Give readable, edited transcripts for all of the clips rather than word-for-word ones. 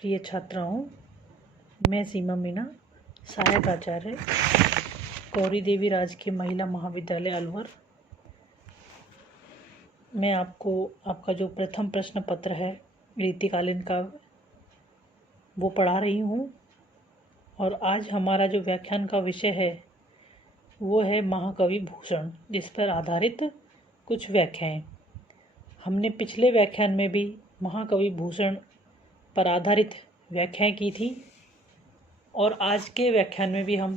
प्रिय छात्राओं, मैं सीमा मीना, सहायक आचार्य, गौरी देवी राजकीय महिला महाविद्यालय अलवर। मैं आपको आपका जो प्रथम प्रश्न पत्र है रीतिकालीन का वो पढ़ा रही हूँ। और आज हमारा जो व्याख्यान का विषय है वो है महाकवि भूषण, जिस पर आधारित कुछ व्याख्याएं। हमने पिछले व्याख्यान में भी महाकवि भूषण पर आधारित व्याख्याएं की थी और आज के व्याख्यान में भी हम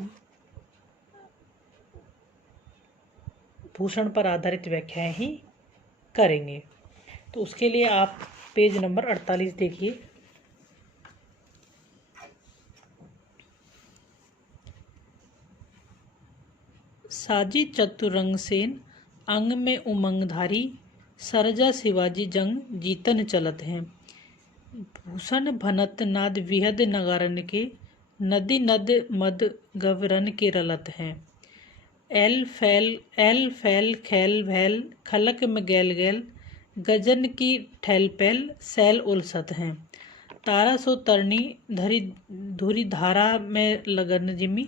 भूषण पर आधारित व्याख्याएं ही करेंगे। तो उसके लिए आप पेज नंबर 48 देखिए। साजी चतुरंगसेन अंग में उमंगधारी, सरजा शिवाजी जंग जीतन चलत हैं। भूषण भनत नाद विहद नगारन के, नदी नद मद गवरन के रलत हैं। एल फैल खैल भैल, खलक में गैल गैल, गजन की ठैल पैल सैल उलसत हैं। तारा सो तरनी धरी धुरी धारा में लगन जिमी,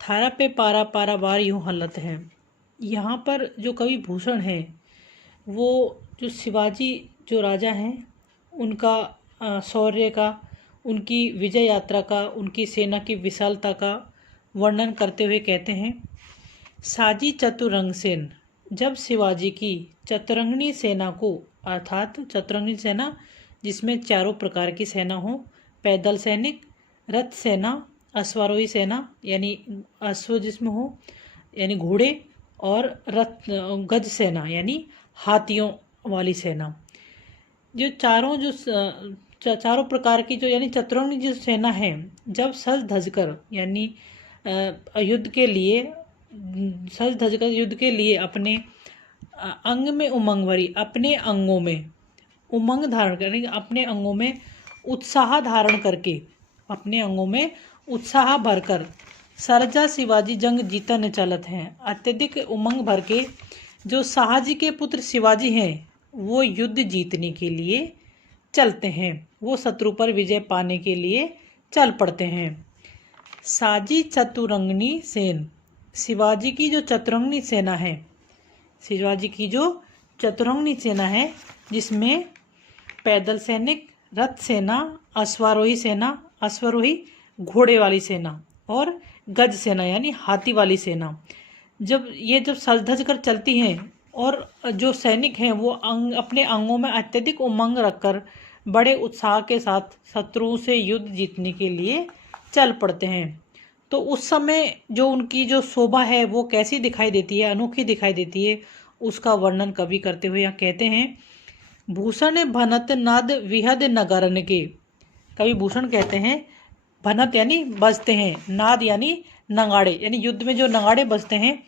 थारा पे पारा पारा वार यूँ हलत हैं। यहाँ पर जो कवि भूषण हैं वो जो शिवाजी जो राजा हैं उनका शौर्य का, उनकी विजय यात्रा का, उनकी सेना की विशालता का वर्णन करते हुए कहते हैं, साजी चतुरंगसेन, जब शिवाजी की चतुरंगनी सेना को, अर्थात चतुरंगनी सेना जिसमें चारों प्रकार की सेना हो, पैदल सैनिक, रथ सेना, अश्वारोही सेना यानी अश्व जिसमें हो यानी घोड़े, और रथ गज सेना यानी हाथियों वाली सेना, जो चारों प्रकार की जो यानी चतुरंगी जो सेना है, जब सज धज कर यानी युद्ध के लिए अपने अंग में उमंग भरी, अपने अंगों में उमंग धारण करने, अपने अंगों में उत्साह धारण करके, अपने अंगों में उत्साह भरकर सरजा शिवाजी जंग जीतन चलत हैं। अत्यधिक उमंग भर के जो शाहजी के पुत्र शिवाजी हैं वो युद्ध जीतने के लिए चलते हैं, वो शत्रु पर विजय पाने के लिए चल पड़ते हैं। साजी चतुरंगनी सेन, शिवाजी की जो चतुरंगनी सेना है, शिवाजी की जो चतुरंगनी सेना है जिसमें पैदल सैनिक, रथ सेना, अश्वारोही घोड़े वाली सेना और गज सेना यानी हाथी वाली सेना, जब सज धज कर चलती हैं और जो सैनिक हैं वो अपने अंगों में अत्यधिक उमंग रखकर बड़े उत्साह के साथ शत्रुओं से युद्ध जीतने के लिए चल पड़ते हैं, तो उस समय जो उनकी जो शोभा है वो कैसी दिखाई देती है, अनोखी दिखाई देती है, उसका वर्णन कवि करते हुए यहाँ कहते हैं, भूषण भनत नाद विहद नगरन के। कवि भूषण कहते हैं, भनत यानी बजते हैं, नाद यानी नगाड़े, यानी युद्ध में जो नगाड़े बजते हैं,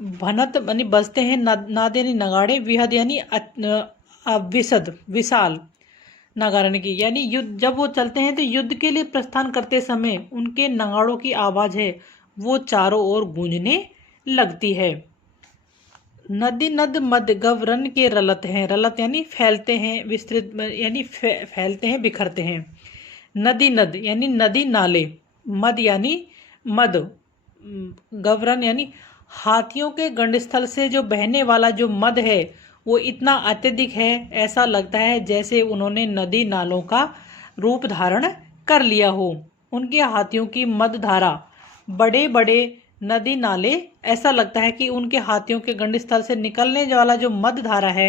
भनत यानी बजते हैं, नाद यानी नगाड़े, विहद यानी विशाल नगाड़ने की, यानी युद्ध जब वो चलते हैं तो युद्ध के लिए प्रस्थान करते समय उनके नगाड़ों की आवाज़ है वो चारों ओर गूंजने लगती है। नदी नद मद गवरन के रलत हैं, रलत यानी फैलते हैं, विस्तृत यानी फैलते हैं, बिखरते हैं। नदी नद यानी नदी नाले, मद यानी मद, गवरन यानी हाथियों के गंडस्थल से जो बहने वाला जो मद है वो इतना अत्यधिक है, ऐसा लगता है जैसे उन्होंने नदी नालों का रूप धारण कर लिया हो। उनके हाथियों की मद धारा, बड़े बड़े नदी नाले, ऐसा लगता है कि उनके हाथियों के गंडस्थल से निकलने वाला जो मद धारा है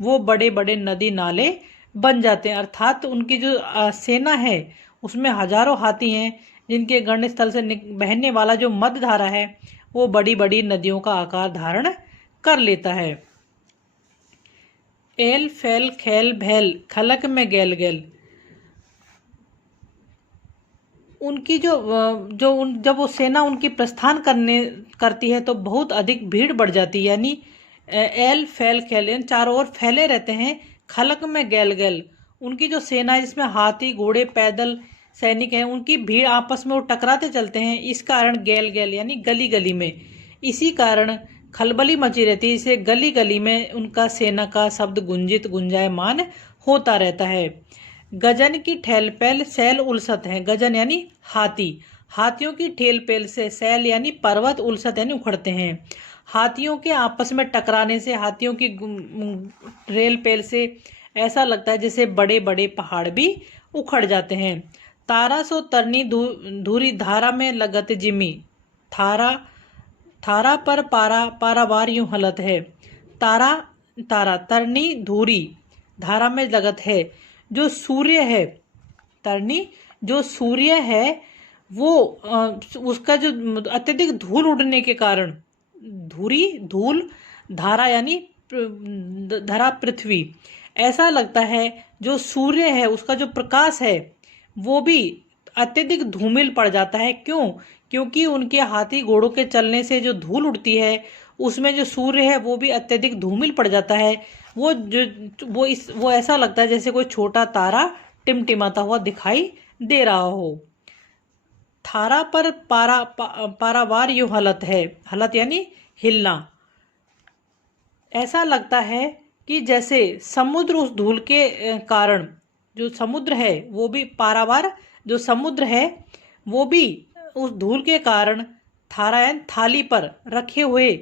वो बड़े बड़े नदी नाले बन जाते हैं। अर्थात उनकी जो सेना है उसमें हजारों हाथी हैं जिनके गंडस्थल से बहने वाला जो मद धारा है वो बड़ी बड़ी नदियों का आकार धारण कर लेता है। एल फैल खैल भैल, खलक में गैल गैल, उनकी जब वो सेना उनकी प्रस्थान करती है तो बहुत अधिक भीड़ बढ़ जाती है, यानी एल फैल खैल चारों ओर फैले रहते हैं। खलक में गैल गैल, उनकी जो सेना है जिसमें हाथी घोड़े पैदल सैनिक हैं उनकी भीड़ आपस में वो टकराते चलते हैं, इस कारण गैल गैल यानी गली गली में, इसी कारण खलबली मची रहती है, इसे गली गली में उनका सेना का शब्द गुंजायमान होता रहता है। गजन की ठेल पैल सैल उलसत हैं। गजन यानी हाथी, हाथियों की ठेल पेल से सैल यानी पर्वत, उलसत यानी उखड़ते हैं। हाथियों के आपस में टकराने से, हाथियों की रेल पेल से ऐसा लगता है जैसे बड़े बड़े पहाड़ भी उखड़ जाते हैं। तारा सो तरनी धूरी धारा में लगत जिमी, थारा थारा पर पारा पारावार यूं हलत है। तारा तारा तरनी धूरी धारा में लगत है। जो सूर्य है, तरनी जो सूर्य है वो उसका जो अत्यधिक धूल उड़ने के कारण, धूरी धूल, धारा यानी धरा पृथ्वी, ऐसा लगता है जो सूर्य है उसका जो प्रकाश है वो भी अत्यधिक धूमिल पड़ जाता है। क्यों? क्योंकि उनके हाथी घोड़ों के चलने से जो धूल उड़ती है उसमें जो सूर्य है वो भी अत्यधिक धूमिल पड़ जाता है। वो ऐसा लगता है जैसे कोई छोटा तारा टिमटिमाता हुआ दिखाई दे रहा हो। थारा पर पारावार यू हलत है, हलत यानी हिलना। ऐसा लगता है कि जैसे समुद्र उस धूल के कारण, जो समुद्र है वो भी पारावार, जो समुद्र है वो भी उस धूल के कारण थारा यानी थाली पर रखे हुए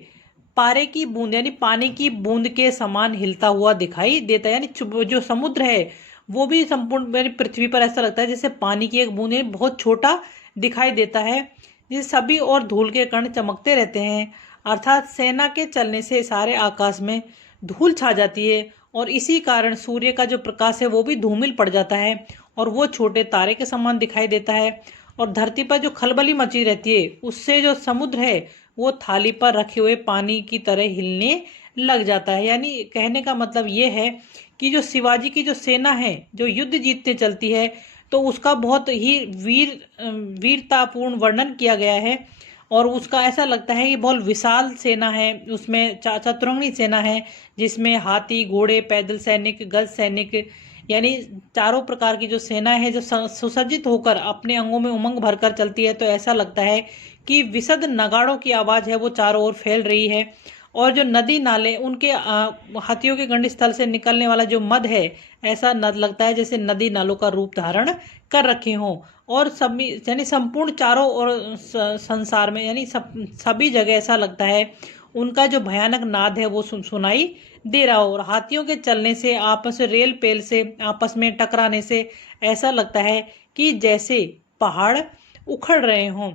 पारे की बूंद यानी पानी की बूंद के समान हिलता हुआ दिखाई देता है। यानी जो समुद्र है वो भी संपूर्ण पृथ्वी पर ऐसा लगता है जैसे पानी की एक बूंद बहुत छोटा दिखाई देता है, जिस सभी और धूल के कण चमकते रहते हैं। अर्थात सेना के चलने से सारे आकाश में धूल छा जाती है और इसी कारण सूर्य का जो प्रकाश है वो भी धूमिल पड़ जाता है और वो छोटे तारे के समान दिखाई देता है। और धरती पर जो खलबली मची रहती है उससे जो समुद्र है वो थाली पर रखे हुए पानी की तरह हिलने लग जाता है। यानी कहने का मतलब ये है कि जो शिवाजी की जो सेना है जो युद्ध जीतने चलती है तो उसका बहुत ही वीरतापूर्ण वर्णन किया गया है और उसका ऐसा लगता है कि बहुत विशाल सेना है, उसमें चतुरंगी सेना है जिसमें हाथी घोड़े पैदल सैनिक गज सैनिक यानी चारों प्रकार की जो सेना है जो सुसज्जित होकर अपने अंगों में उमंग भरकर चलती है। तो ऐसा लगता है कि विशद नगाड़ों की आवाज़ है वो चारों ओर फैल रही है और जो नदी नाले उनके हाथियों के गंड स्थल से निकलने वाला जो मद है ऐसा लगता है जैसे नदी नालों का रूप धारण कर रखे हों और सभी यानी संपूर्ण चारों और संसार में यानी सभी जगह ऐसा लगता है उनका जो भयानक नाद है वो सुनाई दे रहा हो। और हाथियों के चलने से आपस में रेल पेल से आपस में टकराने से ऐसा लगता है कि जैसे पहाड़ उखड़ रहे हों।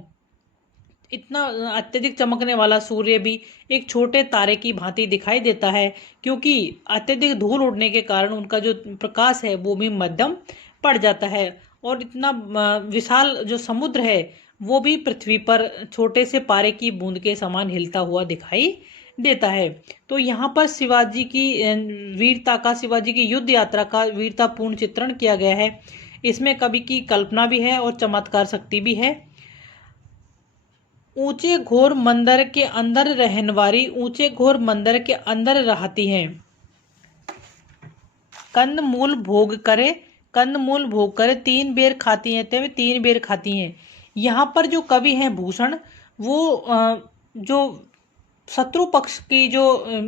इतना अत्यधिक चमकने वाला सूर्य भी एक छोटे तारे की भांति दिखाई देता है क्योंकि अत्यधिक धूल उड़ने के कारण उनका जो प्रकाश है वो भी मध्यम पड़ जाता है और इतना विशाल जो समुद्र है वो भी पृथ्वी पर छोटे से पारे की बूंद के समान हिलता हुआ दिखाई देता है। तो यहाँ पर शिवाजी की वीरता का, शिवाजी की युद्ध यात्रा का वीरतापूर्ण चित्रण किया गया है। इसमें कवि की कल्पना भी है और चमत्कार शक्ति भी है। ऊंचे घोर मंदिर के अंदर रहनवारी, ऊंचे घोर मंदिर के अंदर रहती हैं। कंद मूल भोग करे, कंद मूल भोग करे, 3 बेर खाती हैं, तब 3 बेर खाती हैं। यहाँ पर जो कवि हैं भूषण वो जो शत्रु पक्ष की जो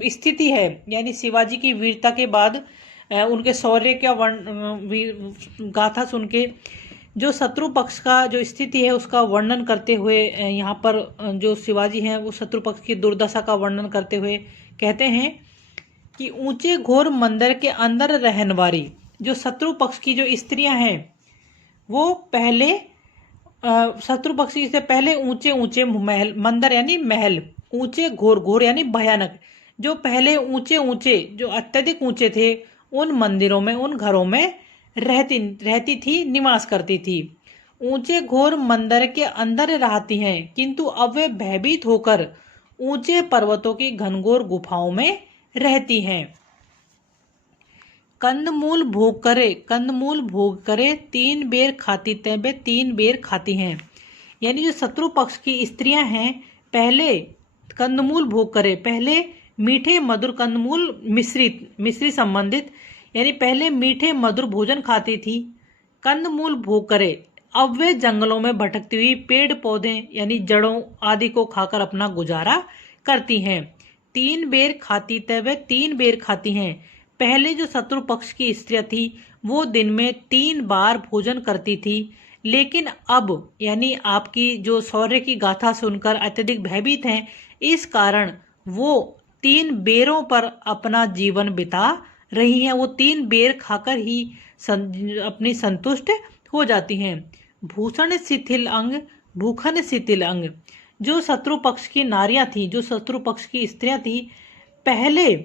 स्थिति है यानी शिवाजी की वीरता के बाद उनके शौर्य का गाथा सुन के जो शत्रु पक्ष का जो स्थिति है उसका वर्णन करते हुए यहाँ पर जो शिवाजी हैं वो शत्रु पक्ष की दुर्दशा का वर्णन करते हुए कहते हैं कि ऊंचे घोर मंदिर के अंदर रहनवारी, जो शत्रु पक्ष की जो स्त्रियां हैं वो पहले शत्रु पक्षी से पहले ऊंचे ऊंचे महल, मंदिर यानी महल, ऊंचे घोर, घोर यानी भयानक, जो पहले ऊंचे ऊंचे जो अत्यधिक ऊंचे थे उन मंदिरों में उन घरों में रहती थी, निवास करती थी। ऊंचे घोर मंदिर के अंदर रहती हैं किंतु अब वे भयभीत होकर ऊंचे पर्वतों की घनघोर गुफाओं में रहती हैं। कंदमूल भोग करे, कंदमूल भोग करे, 3 बेर खाती तब 3 बेर खाती हैं। यानी जो शत्रु पक्ष की स्त्रियां हैं पहले कंदमूल भोग करे, पहले मीठे मधुर कंदमूल मिश्री संबंधित यानी पहले मीठे मधुर भोजन खाती थी। कंदमूल भोग करे, अब वे जंगलों में भटकती हुई पेड़ पौधे यानी जड़ों आदि को खाकर अपना गुजारा करती हैं। 3 बेर खाती तब 3 बेर खाती हैं। पहले जो शत्रु पक्ष की स्त्रियां थी वो दिन में 3 बार भोजन करती थी, लेकिन अब यानी आपकी जो शौर्य की गाथा सुनकर अत्यधिक भयभीत हैं, इस कारण वो 3 बेरों पर अपना जीवन बिता रही हैं। वो 3 बेर खाकर ही अपनी संतुष्ट हो जाती हैं। भूषण शिथिल अंग, भूखन शिथिल अंग। जो शत्रु पक्ष की नारियां थी, जो शत्रु पक्ष की स्त्रियां थी, पहले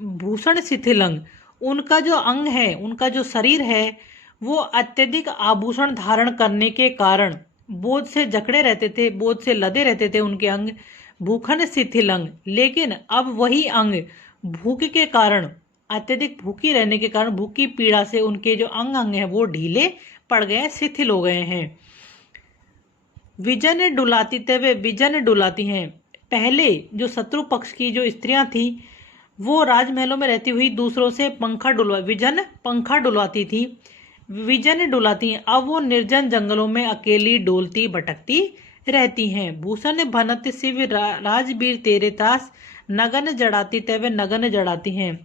भूषण शिथिल अंग, उनका जो अंग है, उनका जो शरीर है, वो अत्यधिक आभूषण धारण करने के कारण बोझ से जकड़े रहते थे, बोझ से लदे रहते थे उनके अंग। भूखन शिथिल अंग, लेकिन अब वही अंग भूख के कारण, अत्यधिक भूखी रहने के कारण, भूख की पीड़ा से उनके जो अंग है वो ढीले पड़ गए, शिथिल हो गए हैं। विजन डुलाती थे वे विजन डुलाती हैं। पहले जो शत्रु पक्ष की जो स्त्रियां थी वो राजमहलों में रहती हुई दूसरों से विजन पंखा डुलाती थी, विजन डुलाती हैं। अब वो निर्जन जंगलों में अकेली डोलती भटकती रहती हैं। भूषण भनत शिव राजवीर तेरे तास, नगन जड़ाती तवे नगन जड़ाती हैं।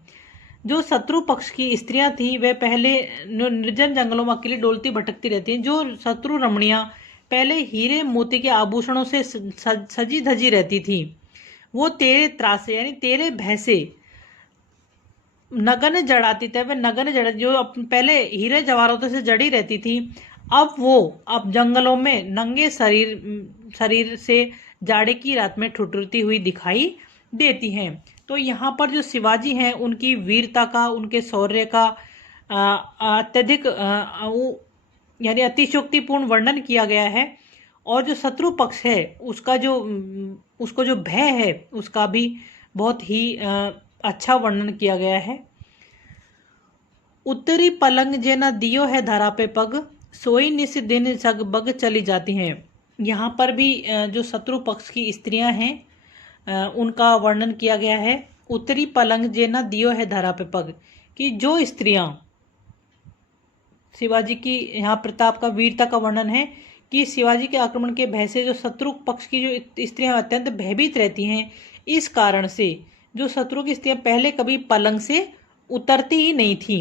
जो शत्रु पक्ष की स्त्रियां थी वे पहले निर्जन जंगलों में अकेली डोलती भटकती रहती हैं। जो शत्रु रमणियां पहले हीरे मोती के आभूषणों से सजी धजी रहती थी, वो तेरे त्रासे यानी तेरे भय से नगन जड़ाती थे। वे नगन जड़ जो पहले हीरे जवाहरातों से जड़ी रहती थी, अब जंगलों में नंगे शरीर से जाड़े की रात में ठुठुरती हुई दिखाई देती हैं। तो यहाँ पर जो शिवाजी हैं उनकी वीरता का, उनके शौर्य का अत्यधिक यानी अतिशयोक्तिपूर्ण वर्णन किया गया है। और जो शत्रु पक्ष है उसको जो भय है उसका भी बहुत ही अच्छा वर्णन किया गया है। उत्तरी पलंग जे न दियो है धरा पे पग, सोई निस दिन सग बग चली जाती हैं। यहाँ पर भी जो शत्रु पक्ष की स्त्रियां हैं उनका वर्णन किया गया है। उत्तरी पलंग जे न दियो है धरा पे पग, कि जो स्त्रियां, शिवाजी की यहाँ प्रताप का, वीरता का वर्णन है कि शिवाजी के आक्रमण के भय से जो शत्रु पक्ष की जो स्त्रियां अत्यंत भयभीत रहती हैं, इस कारण से जो शत्रु की स्त्रियां पहले कभी पलंग से उतरती ही नहीं थी।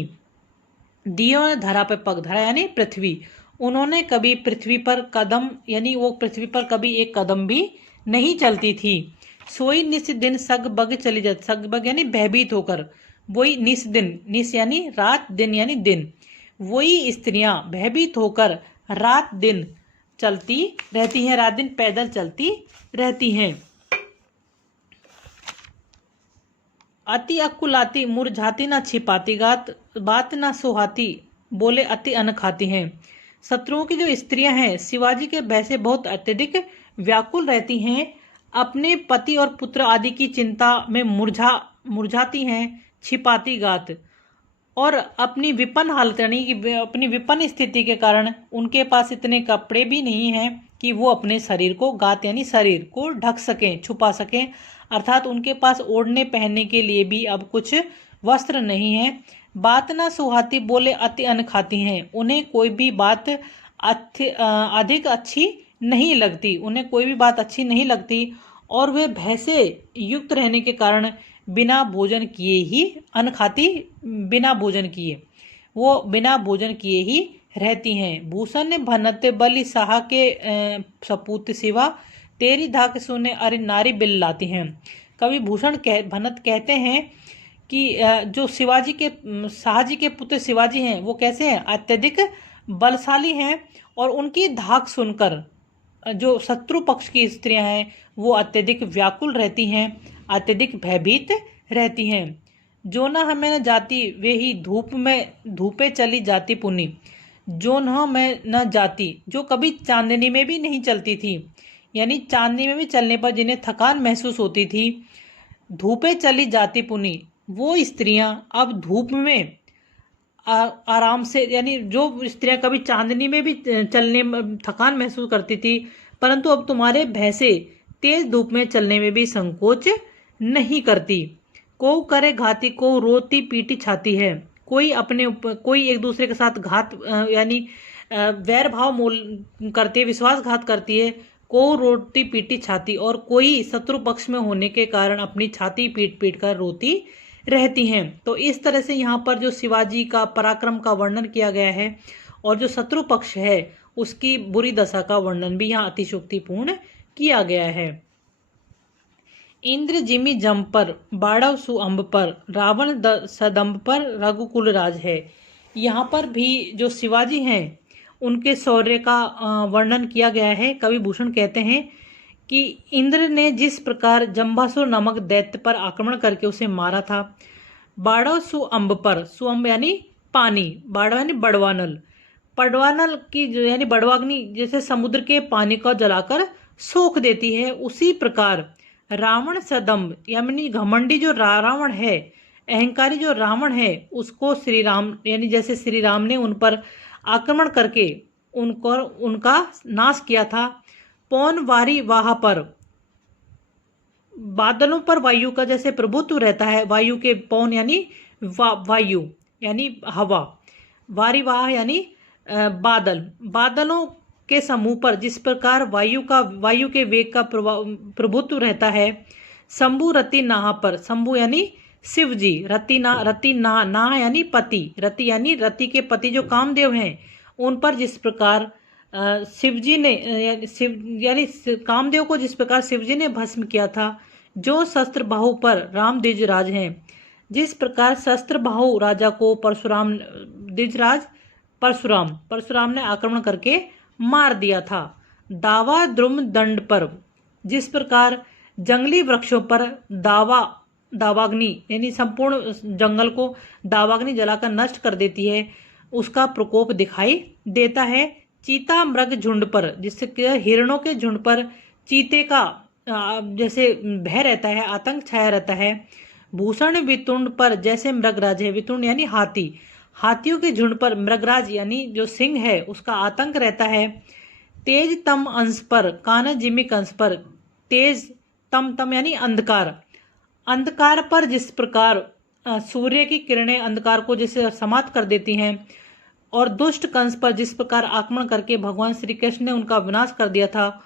दियो धरा पे पग, धरा यानी पृथ्वी, उन्होंने कभी पृथ्वी पर कदम यानी वो पृथ्वी पर कभी एक कदम भी नहीं चलती थी। सोई निस दिन सग बग चली जाती, सग बग यानी भयभीत होकर, वही निस दिन, निस यानी रात, दिन यानी दिन, वही स्त्रियां भयभीत होकर रात दिन चलती रहती हैं, रात दिन पैदल चलती रहती हैं। अति अकुलाती मुरझाती ना छिपाती बात ना सुहाती, बोले अति अन्न खाती हैं। शत्रुओं की जो स्त्रियां हैं शिवाजी के भय से बहुत अत्यधिक व्याकुल रहती हैं, अपने पति और पुत्र आदि की चिंता में मुरझाती हैं, छिपाती गात, और अपनी विपन्न हालत यानी कि अपनी विपन्न स्थिति के कारण उनके पास इतने कपड़े भी नहीं हैं कि वो अपने शरीर को, गात यानी शरीर को ढक सकें, छुपा सकें, अर्थात उनके पास ओढ़ने पहनने के लिए भी अब कुछ वस्त्र नहीं है। बात ना सुहाती, बोले अति अन्न खाती हैं, उन्हें कोई भी बात अधिक अच्छी नहीं लगती, उन्हें कोई भी बात अच्छी नहीं लगती, और वे भय से युक्त रहने के कारण बिना भोजन किए ही अन्न खाती, बिना भोजन किए वो बिना भोजन किए ही रहती हैं। भूषण भनत बलि साहा के सपूत सिवा, तेरी धाक सुने अरे नारी बिल लाती हैं। कवि भूषण भनत कहते हैं कि जो शिवाजी के, शाहजी के पुत्र शिवाजी हैं वो कैसे हैं, अत्यधिक बलशाली हैं, और उनकी धाक सुनकर जो शत्रु पक्ष की स्त्रियां हैं वो अत्यधिक व्याकुल रहती हैं, अत्यधिक भयभीत रहती हैं। जो न हमें न जाती वे ही धूपे चली जाती पुनी, जो न मैं न जाती, जो कभी चांदनी में भी नहीं चलती थी, यानी चांदनी में भी चलने पर जिन्हें थकान महसूस होती थी, धूपे चली जाती पुनी, वो स्त्रियां अब धूप में आराम से, यानी जो स्त्रियां कभी चांदनी में भी चलने में थकान महसूस करती थी, परंतु अब तुम्हारे भय से तेज धूप में चलने में भी संकोच नहीं करती। को करे घाती, को रोती पीटी छाती है, कोई अपने ऊपर, कोई एक दूसरे के साथ घात यानी वैर भाव मोल करती है, विश्वासघात करती है। को रोती पीटी छाती, और कोई शत्रु पक्ष में होने के कारण अपनी छाती पीट पीट कर रोती रहती हैं। तो इस तरह से यहाँ पर जो शिवाजी का पराक्रम का वर्णन किया गया है और जो शत्रु पक्ष है उसकी बुरी दशा का वर्णन भी यहाँ अतिशोक्तिपूर्ण किया गया है। इंद्र जिमि जम पर बाड़व सुअंब पर रावण सदम्ब पर रघुकुल राज है। यहाँ पर भी जो शिवाजी हैं उनके शौर्य का वर्णन किया गया है। कवि भूषण कहते हैं कि इंद्र ने जिस प्रकार जम्बासुर नामक दैत्य पर आक्रमण करके उसे मारा था, बाड़व सुअंब पर, सुअंब यानी पानी, बाड़व यानी बड़वानल, पड़वानल की यानी बड़वाग्नि जैसे समुद्र के पानी को जलाकर सोख देती है, उसी प्रकार रावण सदम्ब यानी घमंडी जो रावण है, अहंकारी जो रावण है, उसको श्री राम यानी जैसे श्री राम ने उन पर आक्रमण करके उनका नाश किया था। पौन वारी वाह पर, बादलों पर वायु का जैसे प्रभुत्व रहता है, वायु के पौन यानी वायु यानी हवा, वारी वाह यानी बादल, बादलों के समूह पर जिस प्रकार वायु के वेग का प्रभुत्व रहता है। शंभु रति नाह पर, शंभु यानी शिव जी, रति नाह यानी पति, रति यानी रति के पति जो कामदेव हैं उन पर जिस प्रकार शिव जी ने यानी कामदेव को जिस प्रकार शिव जी ने भस्म किया था। जो शस्त्र बाहु पर राम द्विजराज हैं, जिस प्रकार शस्त्र बाहु राजा को परशुराम द्विजराज परशुराम ने आक्रमण करके मार दिया था। दावा द्रुम दंड पर, जिस प्रकार जंगली वृक्षों पर दावाग्नि यानी संपूर्ण जंगल को दावाग्नि जलाकर नष्ट कर देती है, उसका प्रकोप दिखाई देता है। चीता मृग झुंड पर, जिससे हिरणों के झुंड पर चीते का जैसे भय रहता है, आतंक छाया रहता है। भूषण वितुंड पर, जैसे मृगराज है, वितुंड यानी हाथी, हाथियों के झुंड पर मृगराज यानी जो सिंह है उसका आतंक रहता है। तेज तम अंश पर, कान जिमी कंस पर, तेज तम यानी अंधकार, अंधकार पर जिस प्रकार सूर्य की किरणें अंधकार को जैसे समाप्त कर देती हैं, और दुष्ट कंस पर जिस प्रकार आक्रमण करके भगवान श्री कृष्ण ने उनका विनाश कर दिया था,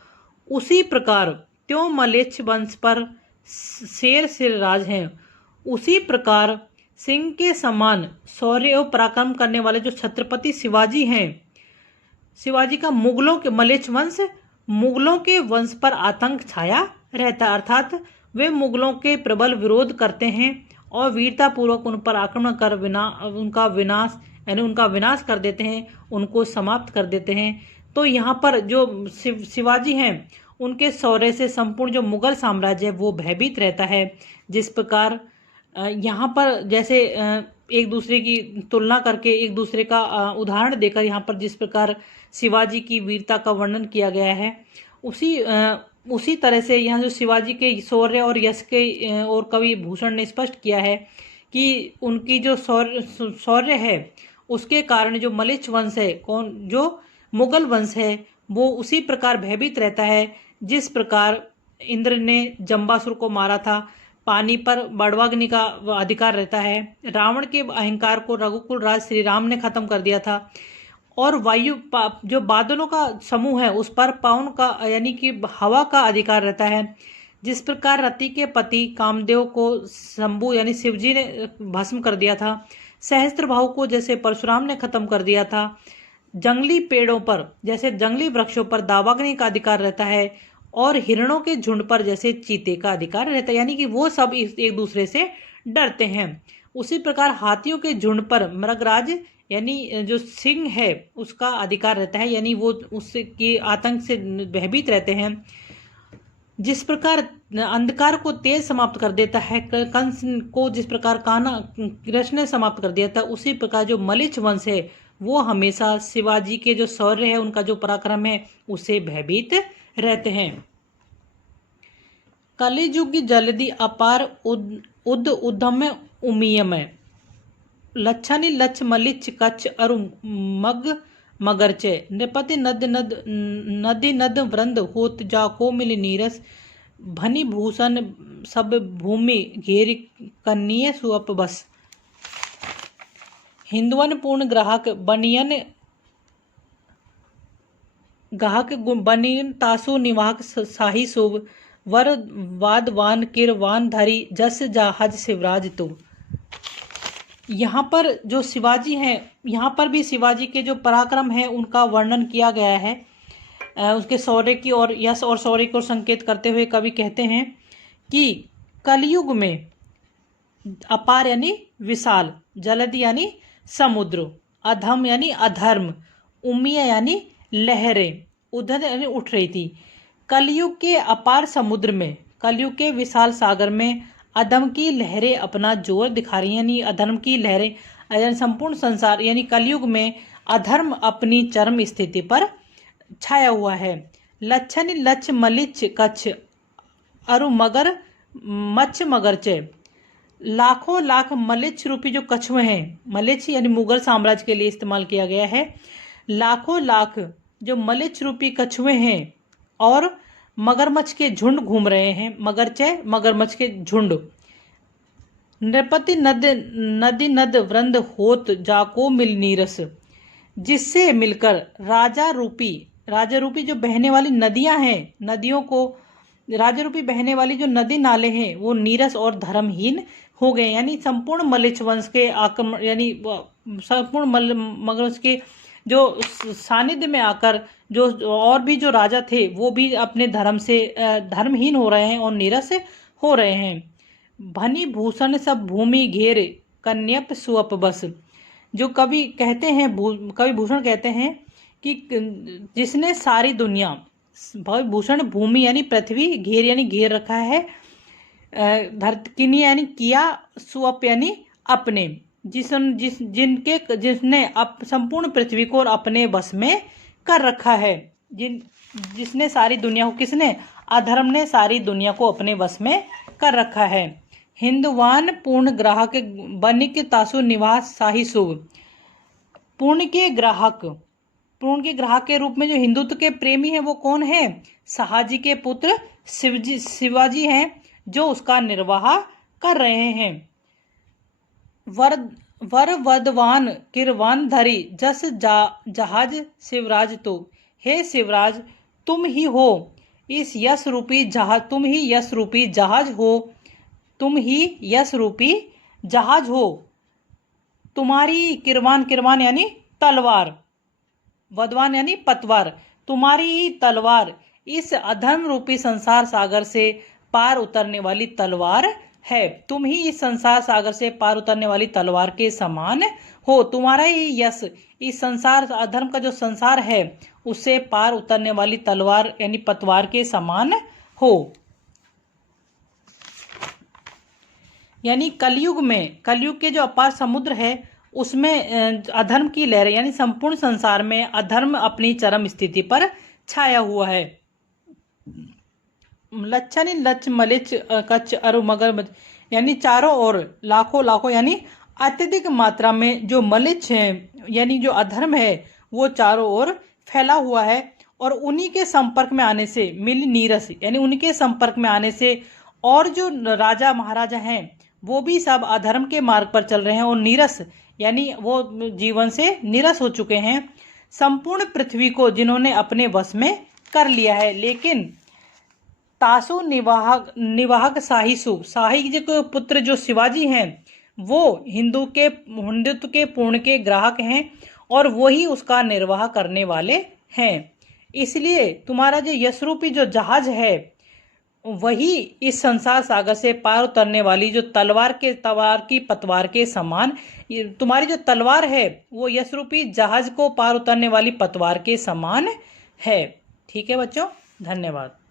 उसी प्रकार त्यों मलेच्छ वंश पर शेर सिरराज हैं। उसी प्रकार सिंह के समान शौर्य और पराक्रम करने वाले जो छत्रपति शिवाजी हैं, शिवाजी का मुगलों के मलेच्छ वंश, मुगलों के वंश पर आतंक छाया रहता है, अर्थात वे मुगलों के प्रबल विरोध करते हैं और वीरतापूर्वक उन पर आक्रमण कर उनका विनाश कर देते हैं, उनको समाप्त कर देते हैं। तो यहाँ पर जो शिवाजी हैं उनके शौर्य से संपूर्ण जो मुगल साम्राज्य है वो भयभीत रहता है। जिस प्रकार यहाँ पर जैसे एक दूसरे की तुलना करके एक दूसरे का उदाहरण देकर यहाँ पर जिस प्रकार शिवाजी की वीरता का वर्णन किया गया है, उसी तरह से यहाँ जो शिवाजी के शौर्य और यश के और कवि भूषण ने स्पष्ट किया है कि उनकी जो शौर्य है उसके कारण जो मलेच्छ वंश है, जो मुगल वंश है, वो उसी प्रकार भयभीत रहता है जिस प्रकार इंद्र ने जम्बासुर को मारा था। पानी पर बड़वाग्नि का अधिकार रहता है। रावण के अहंकार को रघुकुल राज श्री राम ने खत्म कर दिया था। और वायु जो बादलों का समूह है उस पर पवन का यानी कि हवा का अधिकार रहता है। जिस प्रकार रति के पति कामदेव को शंभु यानी शिवजी ने भस्म कर दिया था, सहस्त्रबाहु को जैसे परशुराम ने खत्म कर दिया था, जंगली पेड़ों पर जैसे जंगली वृक्षों पर दावाग्नि का अधिकार रहता है, और हिरणों के झुंड पर जैसे चीते का अधिकार रहता है, यानी कि वो सब एक दूसरे से डरते हैं। उसी प्रकार हाथियों के झुंड पर मृगराज यानी जो सिंह है उसका अधिकार रहता है, यानी वो उसके आतंक से भयभीत रहते हैं। जिस प्रकार अंधकार को तेज समाप्त कर देता है, कंस को जिस प्रकार कृष्ण ने समाप्त कर दिया था, उसी प्रकार जो मलेच्छ वंश है वो हमेशा शिवाजी के जो शौर्य है, उनका जो पराक्रम है, उससे भयभीत रहते हैं। कलिजुग जल्दी अपार उद्यम उमियमय, लच्छनी लच्छ मलिच्छ कच्छ अरु मग मगरचे, नृपति नदी नद वृंद होत जा को मिल नीरस, भनी भूषण सब भूमि घेर कन्नीय सुअप बस, हिंदुवन पूर्ण ग्राहक बनियन गाहक बनियन तासु निवाहक शाही शुभ, वर वादवान किरवान धरी जस जाहज शिवराज तु। यहाँ पर जो शिवाजी हैं, यहाँ पर भी शिवाजी के जो पराक्रम है उनका वर्णन किया गया है। उसके शौर्य की और यश और शौर्य को संकेत करते हुए कवि कहते हैं कि कलयुग में अपार यानी विशाल, जलधि यानी समुद्र, अधम यानी अधर्म, उम्मीय यानी लहरें, उधर यानी उठ रही थी। कलयुग के अपार समुद्र में, कलयुग के विशाल सागर में अधम की लहरें अपना जोर दिखा रही हैं, यानी अधर्म की लहरें, यानी संपूर्ण संसार यानी कलयुग में अधर्म अपनी चरम स्थिति पर छाया हुआ है। लच्छन लच्छ मलिच कच्छ अरु मगर मच्छ मगरचे, लाखों लाख मलिच रूपी जो कछुए हैं, मलिच यानी मुगल साम्राज्य के लिए इस्तेमाल किया गया है, लाखों लाख जो मलिच रूपी कछुए हैं और मगरमच्छ के झुंड घूम रहे हैं, मगरचे मगरमच्छ के झुंड। नृपति नदी नद वृंद होत जाको मिल नीरस, जिससे मिलकर राजा रूपी जो बहने वाली नदियां हैं, नदियों को राजा रूपी बहने वाली जो नदी नाले हैं वो नीरस और धर्महीन हो गए। यानी संपूर्ण मलिच वंश के आक्रमण, यानी संपूर्ण मगरमच्छ के जो सानिध्य में आकर जो और भी जो राजा थे वो भी अपने धर्म से धर्महीन हो रहे हैं और नीरस हो रहे हैं। भनी भूषण सब भूमि घेर कन्यप सुअप बस, जो कवि कहते हैं, कवि भूषण कहते हैं कि जिसने सारी दुनिया, भूषण भूमि यानी पृथ्वी, घेर यानी घेर रखा है, धरती यानी किया, सुअप यानी अपने, जिसने संपूर्ण पृथ्वी को और अपने बस में कर रखा है। जिसने सारी दुनिया को, किसने? अधर्म ने सारी दुनिया को अपने वश में कर रखा है। हिंदवान पूर्ण ग्राहक बनिक तासु निवास शाही शुभ, पूर्ण के ग्राहक के रूप में जो हिंदुत्व के प्रेमी हैं वो कौन है? शाहजी के पुत्र शिवाजी हैं, जो उसका निर्वाह कर रहे हैं। वर वदवान किरवान धरी जस जहाज शिवराज तो, हे शिवराज तुम ही हो इस यश रूपी जहाज, तुम ही यश रूपी जहाज हो, तुम ही यश रूपी जहाज हो। तुम्हारी किरवान यानी तलवार, वदवान यानी पतवार, तुम्हारी ही तलवार इस अधर्म रूपी संसार सागर से पार उतरने वाली तलवार है। तुम ही इस संसार सागर से पार उतरने वाली तलवार के समान हो। तुम्हारा ही यश इस संसार, अधर्म का जो संसार है उससे पार उतरने वाली तलवार यानी पतवार के समान हो। यानी कलयुग के जो अपार समुद्र है उसमें अधर्म की लहरें, यानी संपूर्ण संसार में अधर्म अपनी चरम स्थिति पर छाया हुआ है। लच्छन लच्छ मलिच कच्छ अरु मगर, यानी चारों ओर लाखों यानी अत्यधिक मात्रा में जो मलिच है यानी जो अधर्म है वो चारों ओर फैला हुआ है, और उन्हीं के संपर्क में आने से मिल नीरस, यानी उनके संपर्क में आने से और जो राजा महाराजा हैं वो भी सब अधर्म के मार्ग पर चल रहे हैं और नीरस यानी वो जीवन से निरस हो चुके हैं। संपूर्ण पृथ्वी को जिन्होंने अपने वश में कर लिया है। लेकिन तासु निवाहक शाही जी के पुत्र जो शिवाजी हैं वो हिंदुत्व के पूर्ण के ग्राहक हैं और वही उसका निर्वाह करने वाले हैं। इसलिए तुम्हारा जो यशरूपी जो जहाज है वही इस संसार सागर से पार उतरने वाली जो तलवार की पतवार के समान, तुम्हारी जो तलवार है वो यशरूपी जहाज को पार उतरने वाली पतवार के समान है। ठीक है बच्चों, धन्यवाद।